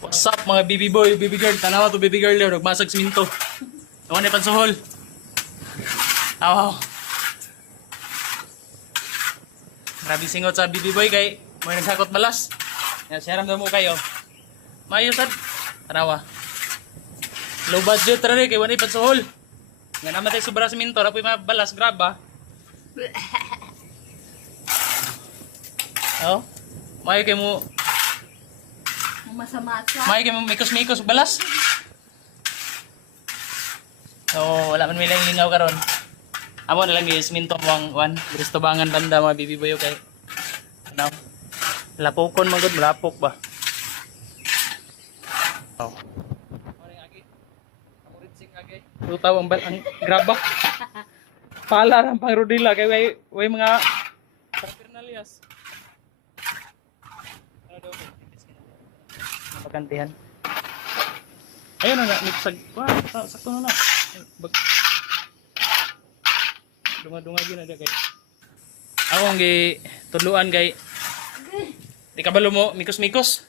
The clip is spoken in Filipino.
What's up mga baby boy, baby girl? Tanawa to baby girl yun, nagmasag siminto. Awan ni pansuhol. Awaw. Grabe singot sa baby boy kay may naghakot balas. Yan, siya ramdam mo kayo. Mayo sad. Tanawa. Low budget rin kay wala ni pansuhol. Nga naman tayo sobra siminto, rapoy mabalas, grab ba? Oh, mayo kay mo. Masama ka. May kay mikos-mikos balas. So, wala man may lang lingaw karon. Amo na lang guys, minto mo ang one. Gusto bangan banda mga bibi boyo kay. Ano? Lapokon man gud, malapok ba. Oh. Morning agi. Amurit sing agi. Tutaw ang graba. Pala ang pang rodila kay way mga paraphernalia. Pagkantihan. Ayun na, mixag. Wah, sakto na na. Dunga-dunga gina dia kay. Ako ang gi tudluan kay. Di kabalo mo mikos-mikos.